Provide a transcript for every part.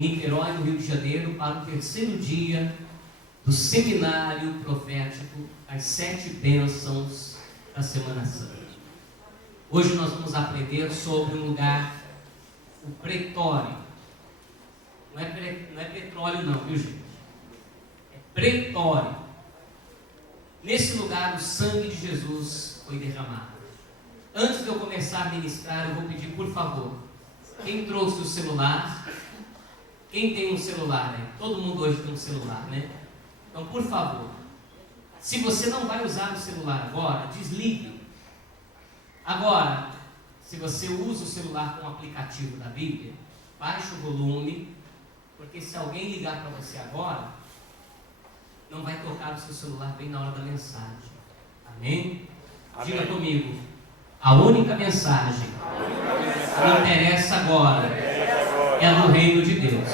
Niterói, no Rio de Janeiro, para o terceiro dia do seminário profético, as 7 bênçãos da Semana Santa. Hoje nós vamos aprender sobre um lugar, o pretório. Não é petróleo não, viu gente? É pretório. Nesse lugar o sangue de Jesus foi derramado. Antes de eu começar a ministrar, eu vou pedir, por favor, quem trouxe o celular? Quem tem um celular, né? Todo mundo hoje tem um celular, né? Então, por favor, se você não vai usar o celular agora, desligue. Agora, se você usa o celular com o aplicativo da Bíblia, baixe o volume, porque se alguém ligar para você agora, não vai tocar o seu celular bem na hora da mensagem. Amém? Amém. Diga comigo, a única mensagem que interessa agora é a do reino de Deus.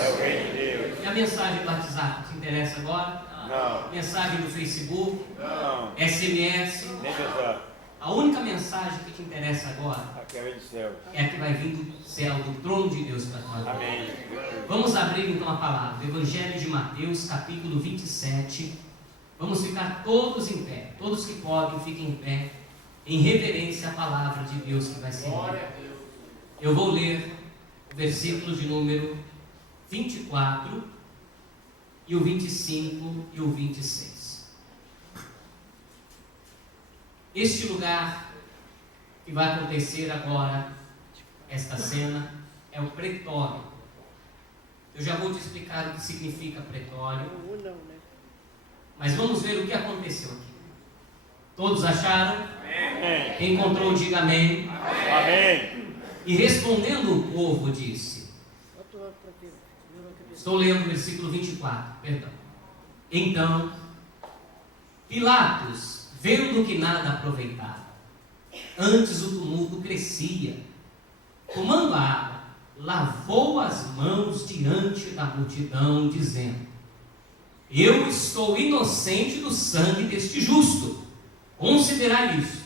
E a mensagem do WhatsApp te interessa agora? Não. Mensagem do Facebook? Não. SMS? Nem pensar. A única mensagem que te interessa agora é a que vai vir do céu, do trono de Deus para nós. Amém. Vamos abrir então a palavra, o Evangelho de Mateus, capítulo 27. Vamos ficar todos em pé, todos que podem, fiquem em pé, em reverência à palavra de Deus que vai ser lida. Eu vou ler o versículo de número 24, e o 25 e o 26. Este lugar que vai acontecer agora, esta cena, é o pretório. Eu já vou te explicar o que significa pretório. Mas vamos ver o que aconteceu aqui. Todos acharam? Amém. Quem encontrou, diga amém. Amém. E respondendo o povo, disse... Estou lendo o versículo 24, perdão. Então, Pilatos, vendo que nada aproveitava, antes o tumulto crescia, tomando a água, lavou as mãos diante da multidão, dizendo: Eu estou inocente do sangue deste justo, considerai isso.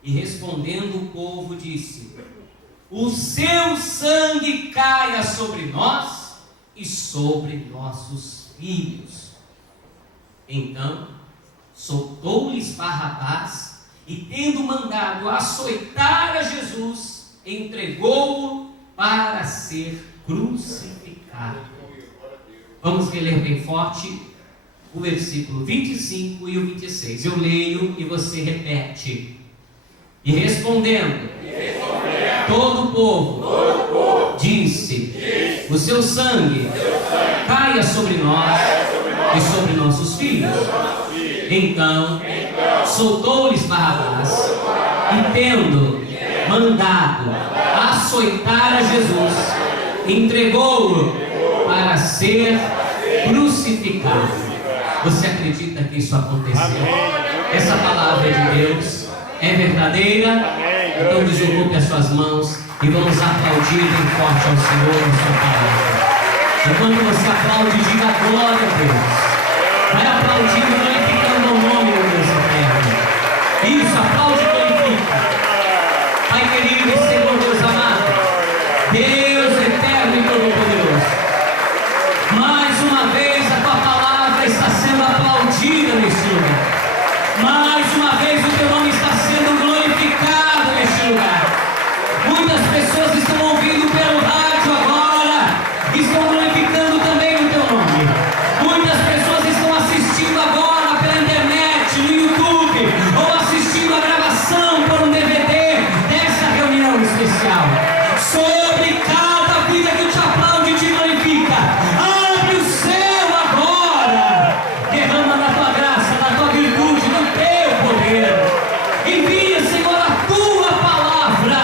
E respondendo o povo, disse: O seu sangue caia sobre nós e sobre nossos filhos. Então soltou-lhes Barrabás, e tendo mandado açoitar a Jesus, entregou-o para ser crucificado. Vamos reler bem forte o versículo 25 e o 26. Eu leio e você repete. E respondendo, todo o povo disse: O seu sangue caia sobre nós e sobre nossos filhos. Então soltou-lhes Barrabás, e tendo mandado açoitar a Jesus, entregou-o para ser crucificado. Você acredita que isso aconteceu? Essa palavra de Deus é verdadeira? Então desocupe as suas mãos e vamos aplaudir bem forte ao Senhor a sua palavra. Enquanto você aplaude, diga glória a Deus. Vai aplaudindo, glorificando o nome do Deus eterno. Isso, aplaude e glorifica. Pai querido e Senhor Deus amado, Deus eterno e todo-poderoso, mais uma vez a tua palavra está sendo aplaudida neste lugar. Mais uma vez o teu nome está sendo glorificado neste lugar. Muitas pessoas estão ouvindo pelo rádio agora, estão glorificando também o teu nome. Muitas pessoas estão assistindo agora pela internet, no YouTube, ou assistindo a gravação por um DVD dessa reunião especial. Sobre cada vida que te aplaude e te glorifica, abre o céu agora, derrama da tua graça, da tua virtude, do teu poder. Envia, Senhor, a tua palavra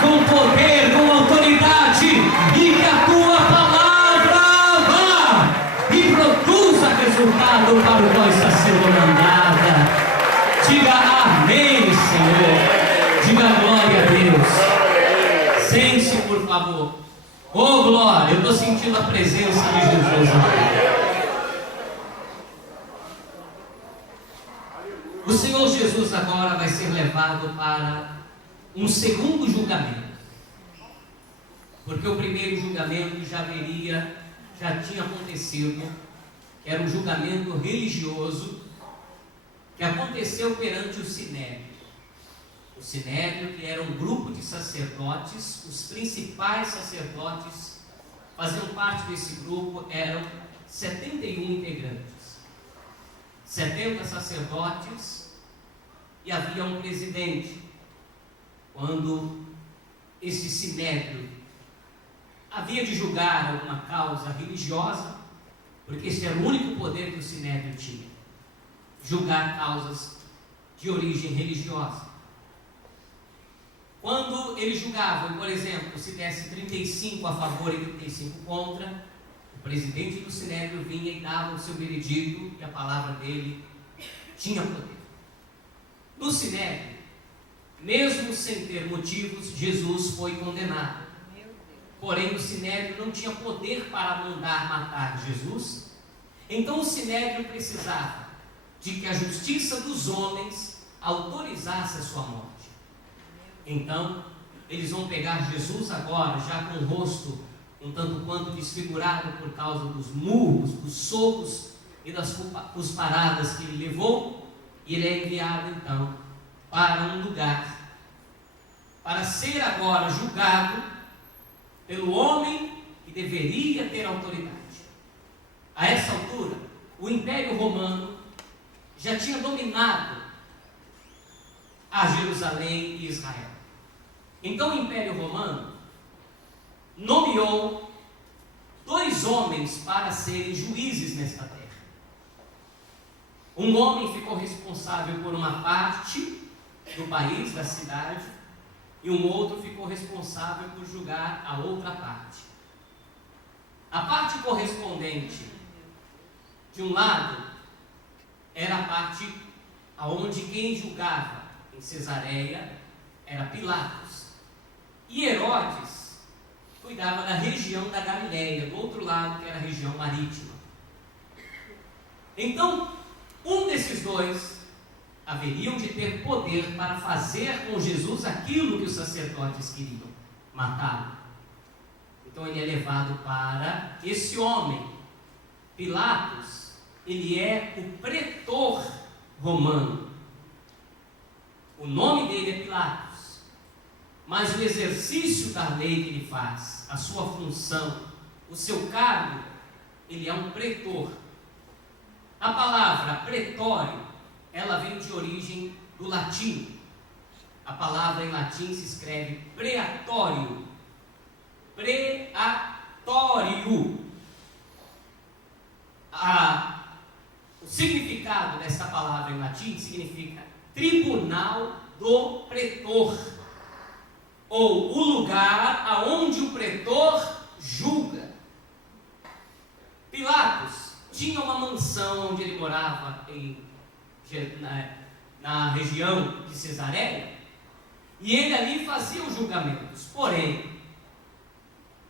com poder, com autoridade, e que a tua palavra vá e produza resultado para o qual está sendo mandada. Diga amém, Senhor. Diga glória a Deus. Sente-se, por favor. Oh, glória, eu estou sentindo a presença de Jesus aqui. O Senhor Jesus agora vai ser levado para um segundo julgamento. porque o primeiro julgamento já tinha acontecido, que era um julgamento religioso, que aconteceu perante o Sinédrio. O Sinédrio, que era um grupo de sacerdotes, os principais sacerdotes faziam parte desse grupo, eram 71 integrantes, 70 sacerdotes, e havia um presidente. Quando esse Sinédrio havia de julgar alguma causa religiosa, porque esse era o único poder que o Sinédrio tinha, julgar causas de origem religiosa. Quando ele julgava, por exemplo, se desse 35 a favor e 35 contra, o presidente do Sinédrio vinha e dava o seu veredito, e a palavra dele tinha poder. No Sinédrio, mesmo sem ter motivos, Jesus foi condenado. Porém, o Sinédrio não tinha poder para mandar matar Jesus. Então o Sinédrio precisava de que a justiça dos homens autorizasse a sua morte. Então, eles vão pegar Jesus agora, já com o rosto um tanto quanto desfigurado por causa dos murros, dos socos e das cusparadas que ele levou, e ele é enviado então para um lugar, para ser agora julgado pelo homem que deveria ter autoridade. A essa altura, o Império Romano já tinha dominado a Jerusalém e Israel. Então o Império Romano nomeou 2 homens para serem juízes nesta terra. Um homem ficou responsável por uma parte do país, da cidade, e um outro ficou responsável por julgar a outra parte. A parte correspondente, de um lado, era a parte aonde quem julgava em Cesareia era Pilatos. E Herodes cuidava da região da Galileia, do outro lado, que era a região marítima. Então, um desses 2 haveriam de ter poder para fazer com Jesus aquilo que os sacerdotes queriam, matá-lo. Então ele é levado para esse homem. Pilatos, ele é o pretor romano. O nome dele é Pilatos, mas o exercício da lei que ele faz, a sua função, o seu cargo, ele é um pretor. A palavra pretório, ela vem de origem do latim. A palavra em latim se escreve preatório. Preatório. O significado dessa palavra em latim significa tribunal do pretor, ou o lugar aonde o pretor julga. Pilatos tinha uma mansão onde ele morava na região de Cesareia, e ele ali fazia os julgamentos. Porém,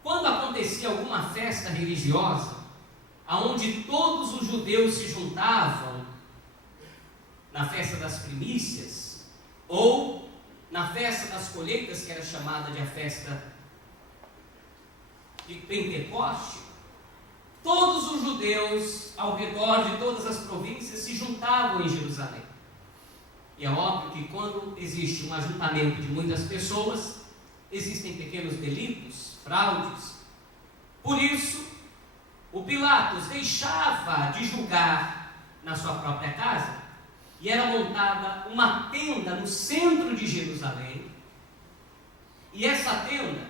quando acontecia alguma festa religiosa, aonde todos os judeus se juntavam, na festa das primícias, ou na festa das colheitas, que era chamada de a festa de Pentecoste, todos os judeus ao redor de todas as províncias se juntavam em Jerusalém. E é óbvio que quando existe um ajuntamento de muitas pessoas, existem pequenos delitos, fraudes. Por isso, o Pilatos deixava de julgar na sua própria casa, e era montada uma tenda no centro de Jerusalém, e essa tenda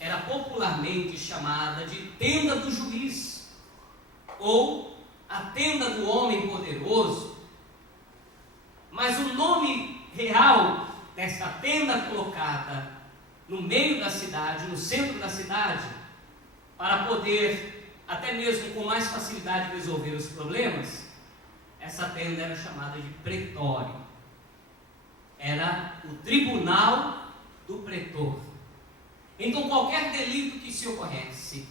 era popularmente chamada de tenda do juiz, ou a tenda do homem poderoso. Mas o nome real desta tenda colocada no meio da cidade, no centro da cidade, para poder até mesmo com mais facilidade resolver os problemas, essa tenda era chamada de pretório. Era o tribunal do pretor. Então qualquer delito que se ocorresse,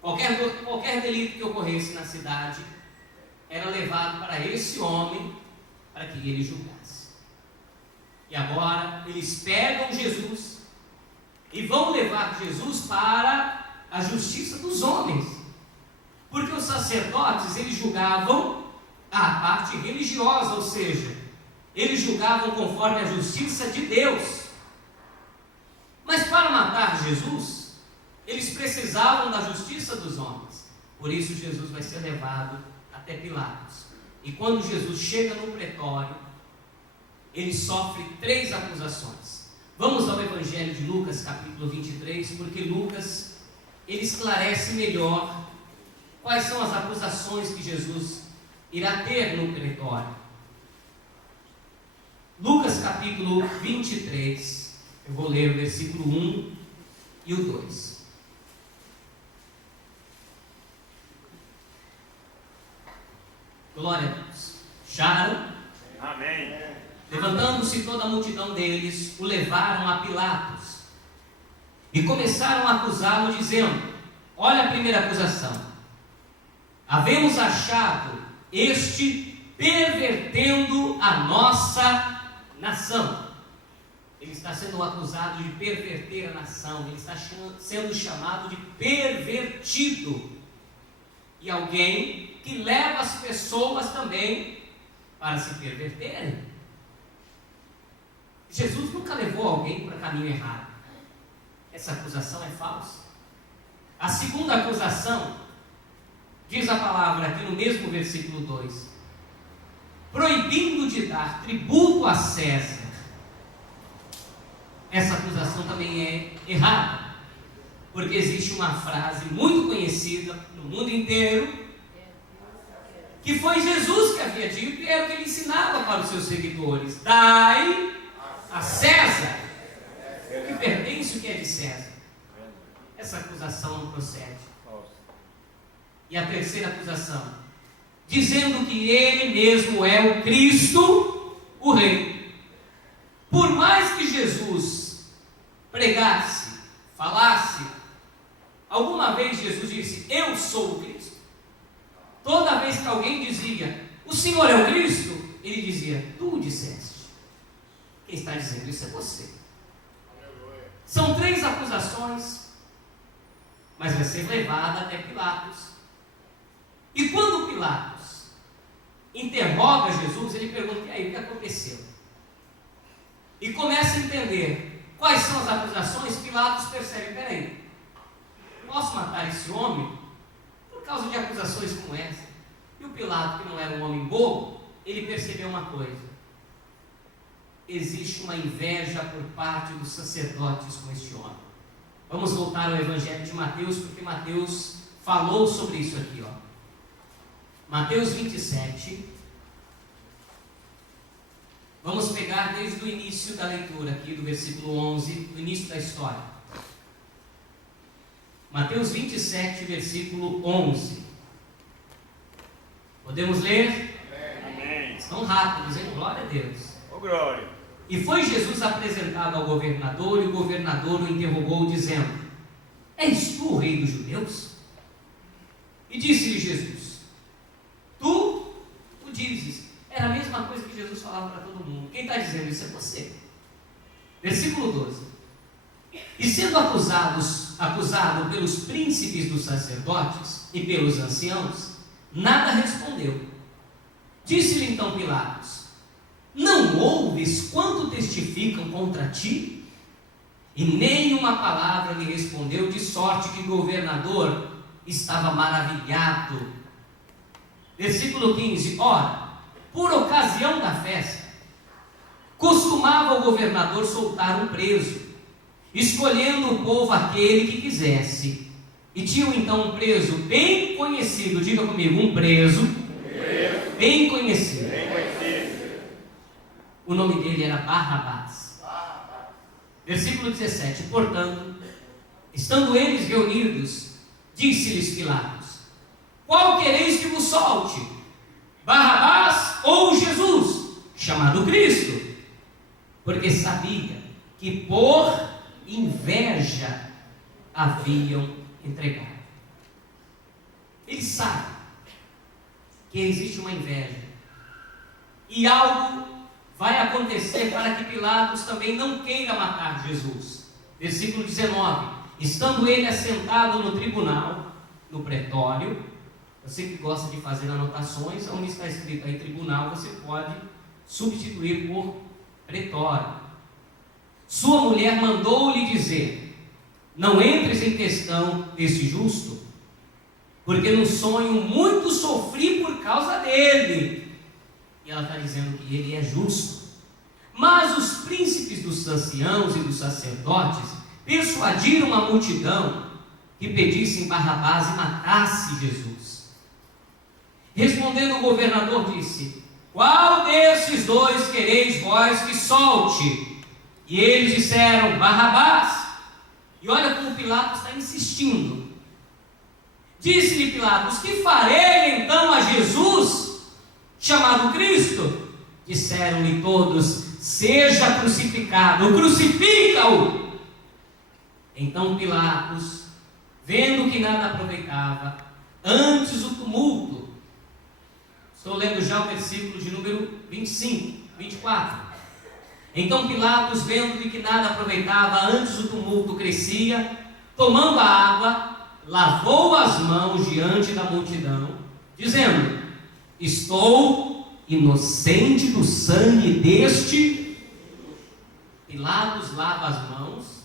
qualquer delito que ocorresse na cidade, era levado para esse homem, para que ele julgasse. E agora eles pegam Jesus, e vão levar Jesus para a justiça dos homens, porque os sacerdotes, eles julgavam a parte religiosa, ou seja, eles julgavam conforme a justiça de Deus. Mas para matar Jesus, eles precisavam da justiça dos homens. Por isso Jesus vai ser levado até Pilatos. E quando Jesus chega no pretório, ele sofre 3 acusações. Vamos ao Evangelho de Lucas, capítulo 23, porque Lucas, ele esclarece melhor quais são as acusações que Jesus irá ter no pretório. Lucas, capítulo 23, eu vou ler o versículo 1 e o 2. Glória a Deus. Acharam? Amém. Levantando-se toda a multidão deles, o levaram a Pilatos e começaram a acusá-lo, dizendo: olha a primeira acusação. Havemos achado este pervertendo a nossa nação. Ele está sendo acusado de perverter a nação, ele está sendo chamado de pervertido. E alguém que leva as pessoas também para se perverterem. Jesus nunca levou alguém para o caminho errado. Essa acusação é falsa. A segunda acusação, diz a palavra aqui no mesmo versículo 2: proibindo de dar tributo a César. Essa acusação também é errada, porque existe uma frase muito conhecida no mundo inteiro, que foi Jesus que havia dito e era o que ele ensinava para os seus seguidores: dai a César o que pertence, o que é de César. Essa acusação não procede. E a terceira acusação, dizendo que ele mesmo é o Cristo, o Rei. Por mais que Jesus pregasse, falasse, alguma vez Jesus disse: eu sou o Cristo? Toda vez que alguém dizia: o Senhor é o Cristo, ele dizia: tu disseste. Quem está dizendo isso é você. São 3 acusações, mas vai ser levada até Pilatos. E quando Pilatos interroga Jesus, ele pergunta: e aí, o que aconteceu? E começa a entender quais são as acusações. Pilatos percebe: peraí, posso matar esse homem por causa de acusações como essa? E o Pilato, que não era um homem bobo, ele percebeu uma coisa: existe uma inveja por parte dos sacerdotes com este homem. Vamos voltar ao Evangelho de Mateus, porque Mateus falou sobre isso aqui, ó. Mateus 27. Vamos pegar desde o início da leitura aqui, do versículo 11, do início da história. Mateus 27, versículo 11. Podemos ler? Amém. Estão rápidos, hein? Glória a Deus. Ô, glória. E foi Jesus apresentado ao governador, e o governador o interrogou, dizendo: és tu o rei dos judeus? E disse-lhe Jesus: tu o dizes. Era a mesma coisa que Jesus falava para todo mundo. Quem está dizendo isso é você. Versículo 12. E sendo acusado pelos príncipes dos sacerdotes e pelos anciãos, nada respondeu. Disse-lhe então Pilatos: não ouves quanto testificam contra ti? E nem uma palavra lhe respondeu, de sorte que o governador estava maravilhado. Versículo 15. Ora, por ocasião da festa, costumava o governador soltar um preso, escolhendo o povo aquele que quisesse. E tinham então um preso bem conhecido, diga comigo, um preso bem conhecido. O nome dele era Barrabás. Versículo 17. Portanto, estando eles reunidos, disse-lhes Pilatos: qual quereis que vos solte? Barrabás ou Jesus, chamado Cristo? Porque sabia que por inveja haviam entregado. Ele sabe que existe uma inveja, e algo vai acontecer para que Pilatos também não queira matar Jesus. Versículo 19. Estando ele assentado no tribunal, no pretório, você que gosta de fazer anotações, onde está escrito aí tribunal, você pode substituir por pretório. Sua mulher mandou-lhe dizer: não entres em questão desse justo, porque no sonho muito sofri por causa dele. E ela está dizendo que ele é justo. Mas os príncipes dos anciãos e dos sacerdotes persuadiram a multidão que pedissem Barrabás e matasse Jesus. Respondendo o governador disse: qual desses dois quereis vós que solte? E eles disseram: Barrabás. E olha como Pilatos está insistindo. Disse-lhe Pilatos: que farei então a Jesus, chamado Cristo? Disseram-lhe todos: seja crucificado, crucifica-o. Então Pilatos, vendo que nada aproveitava, antes o tumulto. Estou lendo já o versículo de número 24. Então Pilatos, vendo que nada aproveitava, antes o tumulto crescia, tomando a água, lavou as mãos diante da multidão, dizendo: estou inocente do sangue deste. Pilatos lava as mãos,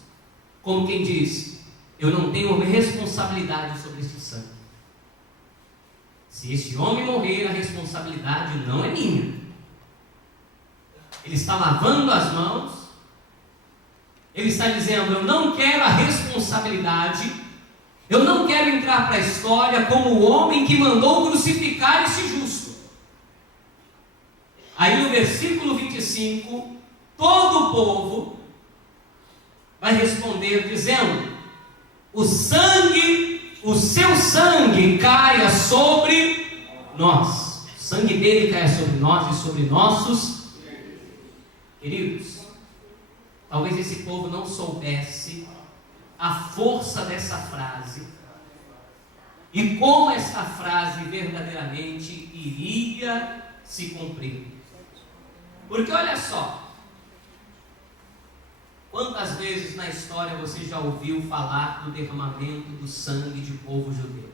como quem diz: eu não tenho responsabilidade sobre este sangue. Se este homem morrer, a responsabilidade não é minha. Ele está lavando as mãos, ele está dizendo: eu não quero a responsabilidade, eu não quero entrar para a história como o homem que mandou crucificar esse justo. Aí no versículo 25, todo o povo vai responder dizendo: o sangue, o seu sangue caia sobre nós, o sangue dele caia sobre nós e sobre nossos queridos. Talvez esse povo não soubesse a força dessa frase e como essa frase verdadeiramente iria se cumprir. Porque olha só, quantas vezes na história você já ouviu falar do derramamento do sangue de povo judeu?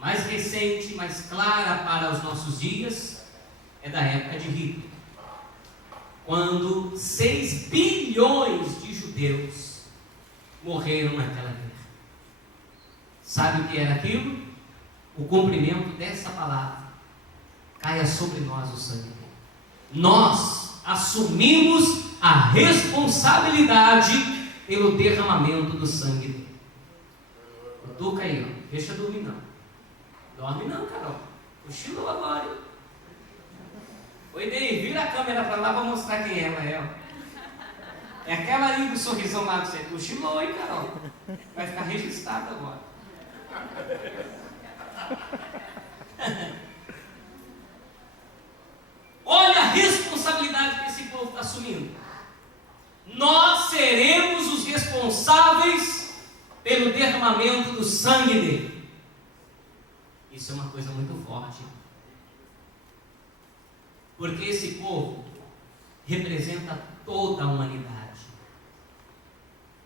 Mais recente, mais clara para os nossos dias, é da época de Hitler, quando 6 bilhões de judeus morreram naquela guerra. Sabe o que era aquilo? O cumprimento dessa palavra: caia sobre nós o sangue dele. Nós assumimos a responsabilidade pelo derramamento do sangue dele. Cutuca aí, ó. Deixa dormir não. Dorme não, Carol. Cochilou agora, hein? Oi, Ney, vira a câmera para lá para mostrar quem ela é, ó. É aquela ali do sorrisão lá do centro. Cochilou, hein, Carol? Vai ficar registrado agora. Olha a responsabilidade que esse povo está assumindo. Nós seremos os responsáveis pelo derramamento do sangue dele. Isso é uma coisa muito forte. Porque esse povo representa toda a humanidade.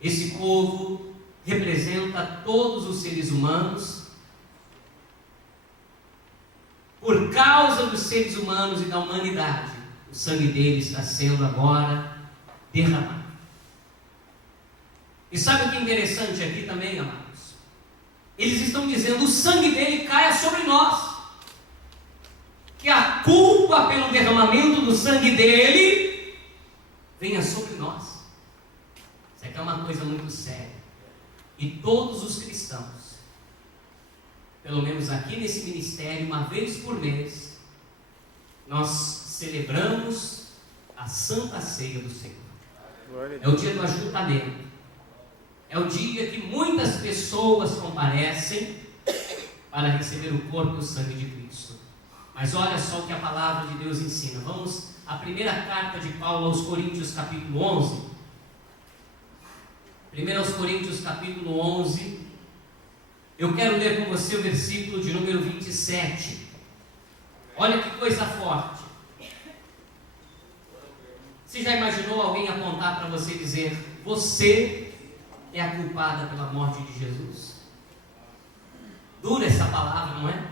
Esse povo representa todos os seres humanos. Por causa dos seres humanos e da humanidade, o sangue dele está sendo agora derramado. E sabe o que é interessante aqui também, amados? Eles estão dizendo: o sangue dele caia sobre nós. Que a culpa pelo derramamento do sangue dele venha sobre nós. Isso aqui é uma coisa muito séria. E todos os cristãos, pelo menos aqui nesse ministério, uma vez por mês, nós celebramos a Santa Ceia do Senhor. É o dia do ajuntamento. É o dia que muitas pessoas comparecem para receber o corpo e o sangue de Cristo. Mas olha só o que a palavra de Deus ensina. Vamos à primeira carta de Paulo aos Coríntios, capítulo 11. 1 Coríntios, capítulo 11. Eu quero ler com você o versículo de número 27. Olha que coisa forte. Você já imaginou alguém apontar para você e dizer: você é a culpada pela morte de Jesus? Dura essa palavra, não é?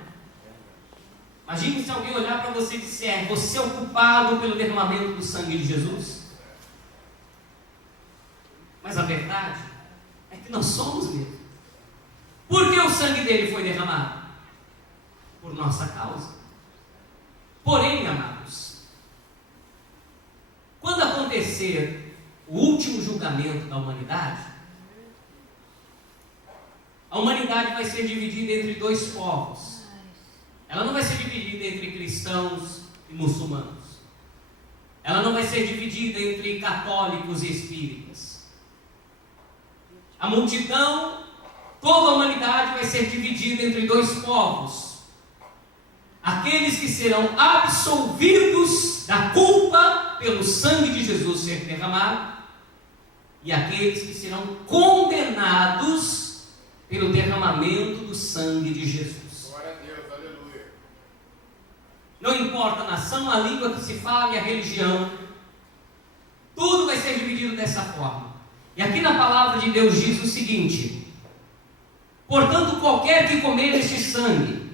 Imagine se alguém olhar para você e disser: você é o culpado pelo derramamento do sangue de Jesus. Mas a verdade é que nós somos mesmo. Por que o sangue dele foi derramado? Por nossa causa. Porém, amados, quando acontecer o último julgamento da humanidade, a humanidade vai ser dividida entre dois povos. Ela não vai ser dividida entre cristãos e muçulmanos. Ela não vai ser dividida entre católicos e espíritas. A multidão, toda a humanidade vai ser dividida entre dois povos. Aqueles que serão absolvidos da culpa pelo sangue de Jesus ser derramado, e aqueles que serão condenados pelo derramamento do sangue de Jesus. Glória a Deus, aleluia. Não importa a nação, a língua que se fala e a religião, tudo vai ser dividido dessa forma. E aqui na palavra de Deus diz o seguinte: portanto, qualquer que comer este sangue,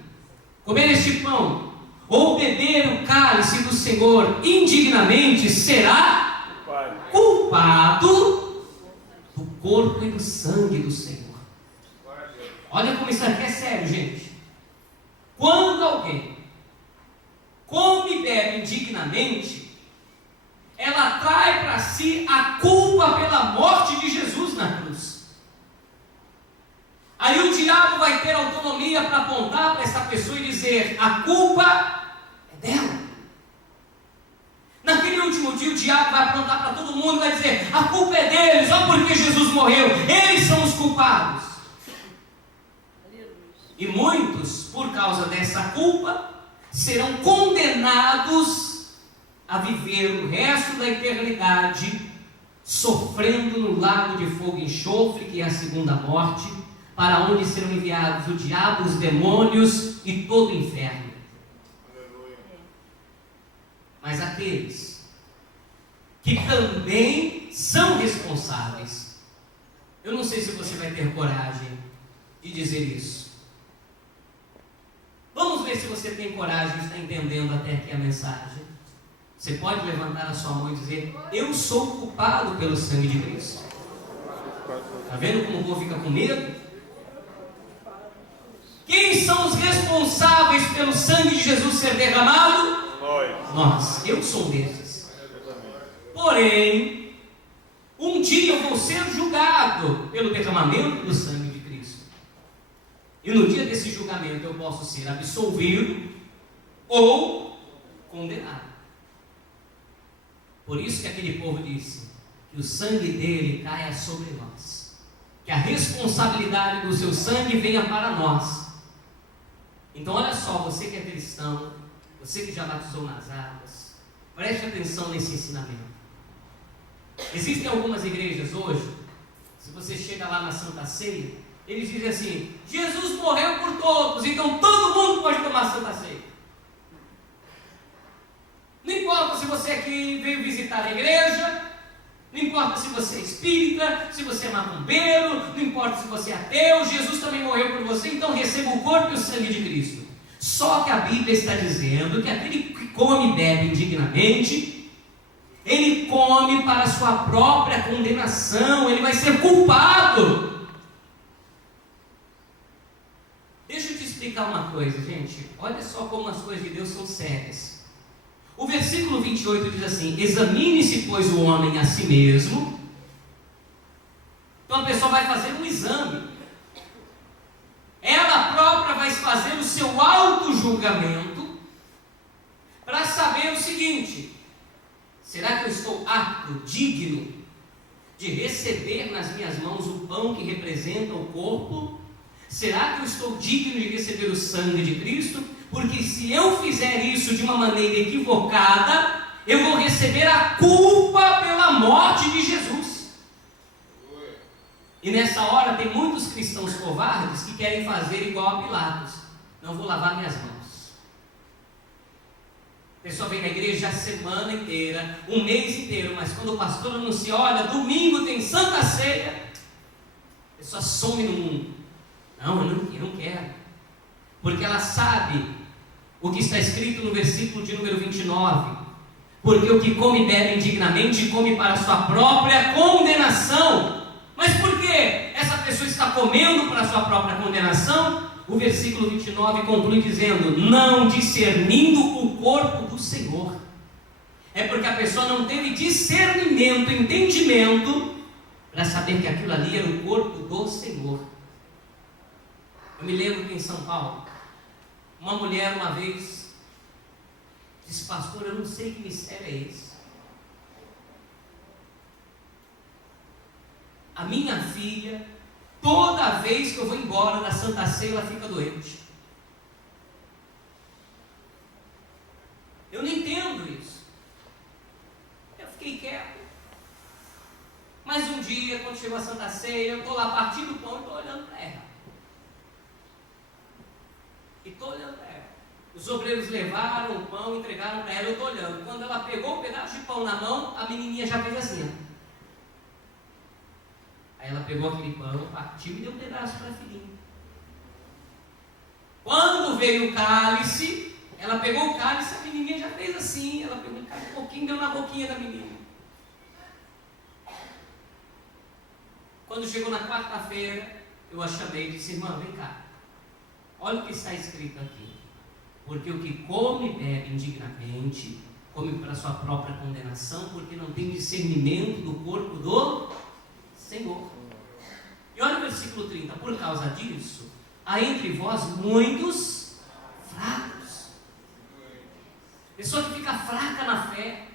comer este pão, ou beber o cálice do Senhor indignamente, será culpado do corpo e do sangue do Senhor. Olha como isso aqui é sério, gente. Quando alguém come e bebe indignamente, ela trai para si a culpa pela morte de Jesus na cruz. Aí o diabo vai ter autonomia para apontar para essa pessoa e dizer: a culpa é dela. Naquele último dia o diabo vai apontar para todo mundo e vai dizer: a culpa é deles, só porque Jesus morreu, eles são os culpados. E muitos, por causa dessa culpa, serão condenados a viver o resto da eternidade sofrendo no lago de fogo e enxofre, que é a segunda morte, para onde serão enviados o diabo, os demônios e todo o inferno. Mas aqueles que também são responsáveis, eu não sei se você vai ter coragem de dizer isso. Vamos ver se você tem coragem de estar entendendo até aqui a mensagem. Você pode levantar a sua mão e dizer: eu sou culpado pelo sangue de Cristo. Está vendo como o povo fica com medo? Quem são os responsáveis pelo sangue de Jesus ser derramado? Nós. Eu sou um desses. Porém, um dia eu vou ser julgado pelo derramamento do sangue de Cristo. E no dia desse julgamento eu posso ser absolvido ou condenado. Por isso que aquele povo disse que o sangue dele caia sobre nós, que a responsabilidade do seu sangue venha para nós. Então olha só, você que é cristão, você que já batizou nas águas, preste atenção nesse ensinamento. Existem algumas igrejas hoje, se você chega lá na Santa Ceia, eles dizem assim: Jesus morreu por todos, então todo mundo pode tomar Santa Ceia. Não importa se você aqui veio visitar a igreja, não importa se você é espírita, se você é macumbeiro, não importa se você é ateu, Jesus também morreu por você, então receba o corpo e o sangue de Cristo. Só que a Bíblia está dizendo que aquele que come e bebe indignamente, ele come para a sua própria condenação, ele vai ser culpado. Deixa eu te explicar uma coisa, gente. Olha só como as coisas de Deus são sérias. O versículo 28 diz assim: examine-se, pois, o homem a si mesmo. Então a pessoa vai fazer um exame. Ela própria vai fazer o seu auto-julgamento para saber o seguinte: será que eu estou apto, digno de receber nas minhas mãos o pão que representa o corpo? Será que eu estou digno de receber o sangue de Cristo? Porque se eu fizer isso de uma maneira equivocada, eu vou receber a culpa pela morte de Jesus. E nessa hora tem muitos cristãos covardes que querem fazer igual a Pilatos: não vou lavar minhas mãos. A pessoa vem na igreja a semana inteira, um mês inteiro, mas quando o pastor anuncia, olha, domingo tem Santa Ceia, a pessoa some no mundo. Não, eu não quero. Porque ela sabe o que está escrito no versículo de número 29. Porque o que come e bebe indignamente, come para a sua própria condenação. Mas por que essa pessoa está comendo para a sua própria condenação? O versículo 29 conclui dizendo: não discernindo o corpo do Senhor. É porque a pessoa não teve discernimento, entendimento, para saber que aquilo ali era o corpo do Senhor. Eu me lembro que em São Paulo, uma mulher uma vez disse: pastor, eu não sei que mistério é esse. A minha filha, toda vez que eu vou embora da Santa Ceia, ela fica doente. Eu não entendo isso. Eu fiquei quieto. Mas um dia, quando chegou a Santa Ceia, eu estou lá partindo o pão e estou olhando para ela. E estou olhando para ela. Os obreiros levaram o pão, entregaram para ela, eu estou olhando. Quando ela pegou um pedaço de pão na mão, a menininha já fez assim. Aí ela pegou aquele pão, partiu e deu um pedaço para a filhinha. Quando veio o cálice, ela pegou o cálice, a menininha já fez assim. Ela pegou um pouquinho e deu na boquinha da menina. Quando chegou na quarta-feira, eu a chamei e disse: irmã, vem cá. Olha o que está escrito aqui. Porque o que come e bebe indignamente, come para a sua própria condenação, porque não tem discernimento do corpo do Senhor. E olha o versículo 30. Por causa disso, há entre vós muitos fracos. Pessoa que fica fraca na fé.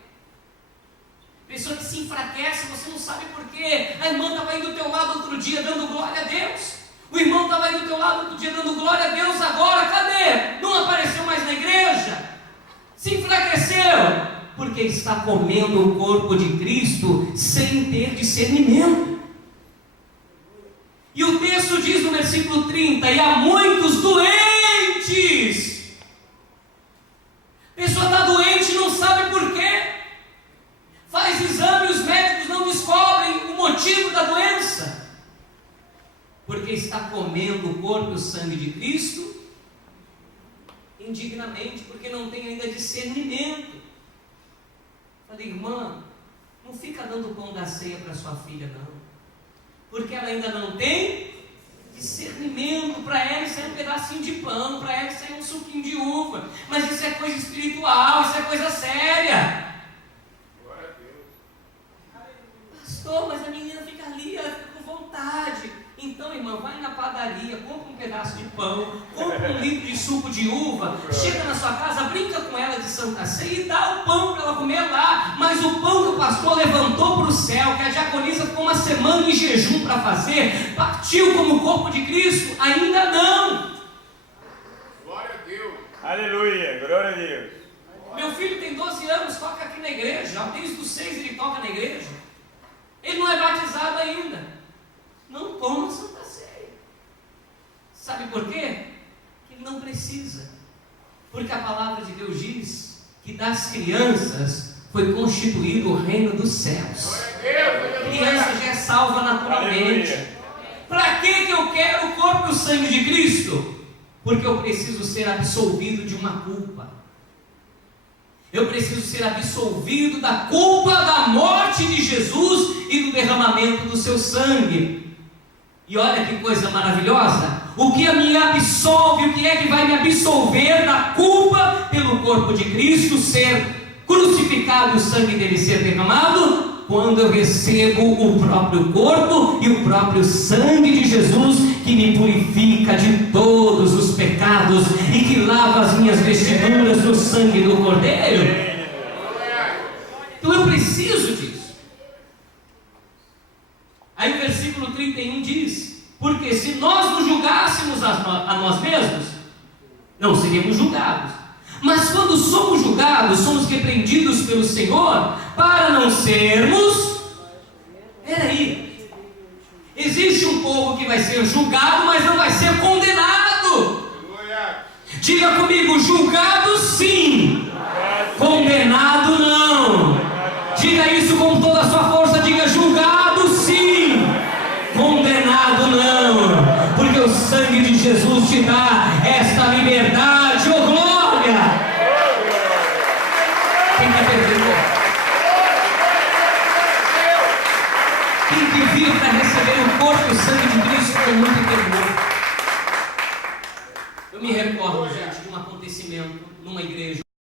Pessoa que se enfraquece, você não sabe porquê. A irmã estava aí do teu lado outro dia dando glória a Deus. O irmão estava aí do teu lado outro dia dando glória a Deus. Agora, cadê? Não apareceu mais na igreja. Se enfraqueceu. Porque está comendo o corpo de Cristo sem ter discernimento. E o texto diz no versículo 30: e há muitos doentes. A pessoa está doente e não sabe por quê. Faz exame e os médicos não descobrem o motivo da doença. Porque está comendo o corpo e o sangue de Cristo indignamente, porque não tem ainda discernimento. Falei: irmã, não fica dando o pão da ceia para sua filha, não. Porque ela ainda não tem discernimento. Para ela isso é um pedacinho de pão, para ela isso é um suquinho de uva. Mas isso é coisa espiritual, isso é coisa séria. Glória a Deus. Pastor, mas a menina fica ali, ela fica com vontade. Então, irmã, vai na padaria, compra um pedaço de pão, compra um litro de suco de uva, chega na sua casa, brinca com ela de Santa Ceia e dá o pão para ela comer lá. Mas o pão que o pastor levantou para o céu, que a diaconisa ficou uma semana em jejum para fazer, partiu como o corpo de Cristo? Ainda não. Glória a Deus. Aleluia, glória a Deus. Meu filho tem 12 anos, toca aqui na igreja, desde os 6 ele toca na igreja. Ele não é batizado ainda. Não toma Santa Ceia. Sabe por quê? Que ele não precisa. Porque a palavra de Deus diz que das crianças foi constituído o reino dos céus. A criança já é salva naturalmente. Para que eu quero o corpo e o sangue de Cristo? Porque eu preciso ser absolvido de uma culpa. Eu preciso ser absolvido da culpa da morte de Jesus e do derramamento do seu sangue. E olha que coisa maravilhosa. O que me absolve, o que é que vai me absolver da culpa pelo corpo de Cristo ser crucificado e o sangue dele ser derramado? Quando eu recebo o próprio corpo e o próprio sangue de Jesus, que me purifica de todos os pecados e que lava as minhas vestiduras no sangue do Cordeiro. Então eu preciso disso. Aí o versículo 31 diz: porque se nós nos julgássemos a nós mesmos, não seríamos julgados. Mas quando somos julgados, somos repreendidos pelo Senhor, para não sermos... Peraí, existe um povo que vai ser julgado, mas não vai ser condenado. Diga comigo: julgado sim, Diga isso com toda a sua força. Diga: julgado sim, condenado não, porque o sangue de Jesus te dá esta liberdade. Oh glória! Quem quer perder? Quem que vive para receber o corpo e o sangue de Cristo com muito temor? Eu me recordo, gente, de um acontecimento numa igreja.